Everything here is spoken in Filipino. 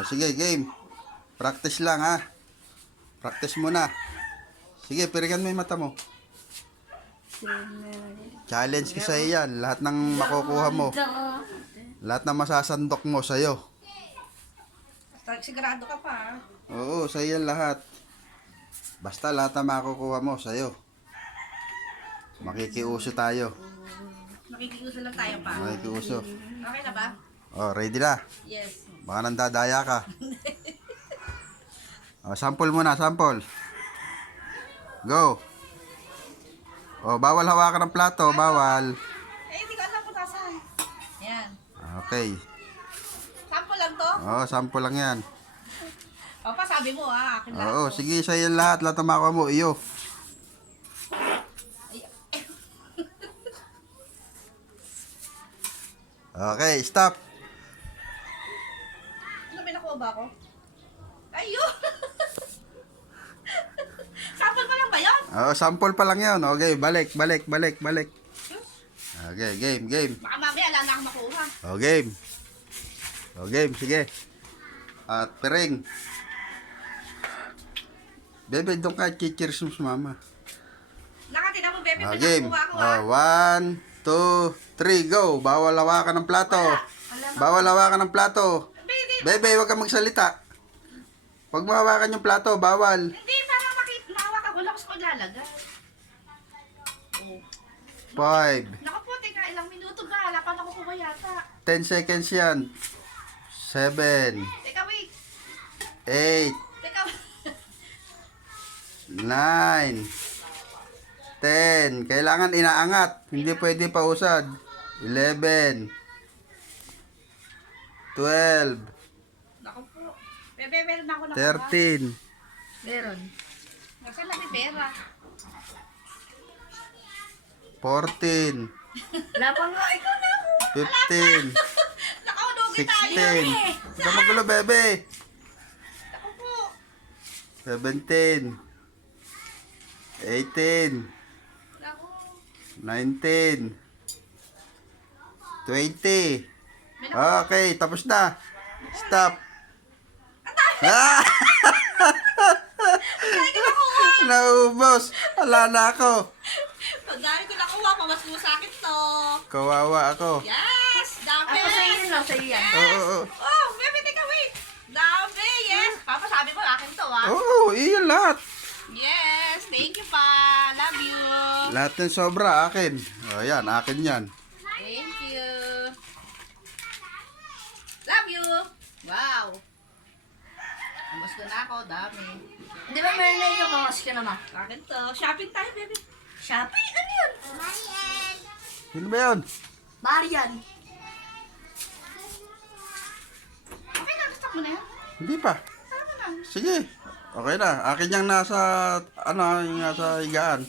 Sige, game. Practice lang ha. Practice muna. Sige, piringan mo yung mata mo. Challenge ko sa yan. Lahat ng makukuha mo. Lahat ng masasandok mo sa'yo. Sigurado ka pa. Oo, sa'yo yan lahat. Basta lahat ng makukuha mo sa'yo. Makikiuso tayo. Nakikiuso lang tayo pa. Makikiuso. Okay na ba? Oh, ready na? Yes. Baka nandadaya ka. Oh, sample muna, sample. Go. Oh, bawal hawakan ng plato, bawal. Hindi ko alam kung saan. Yan. Okay. Sample lang to? Oh, sample lang yan. O pa, sabi mo akin lahat. Oo, sige, sa'yo lahat ng makuha mo, iyo. Okay, stop. Ano, may nakuha ba ako? Ayun! Sample pa lang ba yun? Oo, sample pa lang yun. Okay, balik. Okay, game. Baka mamaya, wala na akong makuha. Oh, game. Oh, game, sige. At piring. Bebe, doon ka, cheers mo sa mama. Nakatina mo, bebe, Oh, game. pinakuha ko 1, 2, 3, go. Bawal hawakan ng plato. Bawal hawakan ng plato. Bebe, huwag kang magsalita. Huwag mo hawakan yung plato, bawal. Hindi, para makita ko lang sa paglalagay. 5, Naku po, teka, ilang minuto ba? Wala pa nakukuha yata. 10 seconds yan. 7, Teka, wait. 8, Teka, 9, 10. Kailangan inaangat. Hindi pwede pausad. 11, 12, naku po. Bebe, meron na ako nakuha. 13, Meron. Nasaan lang may pera? 14, Wala pa nga, ikaw na ako. 15, Nakaudugi tayo 16. eh. Huwag ka magulo, bebe. Naku po. 17, 18, Naku. 19, 20. May nakuha. Okay, tapos na. Stop. Ang dami ko nakuha. Naubos. Wala na ako. Ang dami ko nakuha. Pamasmusakit to. Kawawa ako. Yes! Dami! Ako sa inyo lang, sa iyo yan. Oo. Oh, baby, teka, wait! Dami! Yes! Papa, sabi mo, akin to, ah. Oo, iyon lahat. Yes! Thank you, pa! Love you! Lahat ng sobra akin. O yan, akin yan. Thank you! Love you! Wow! Amas ko na ako, dami. Di ba meron na yung mga ka naman? Akin to. Shopping tayo, baby. Shopee? Ano yun? Sino ba yun? Marian. Okay na, stock mo na yan. Hindi pa. Tama na. Sige. Okay na. Akin yung nasa, yung nasa higaan.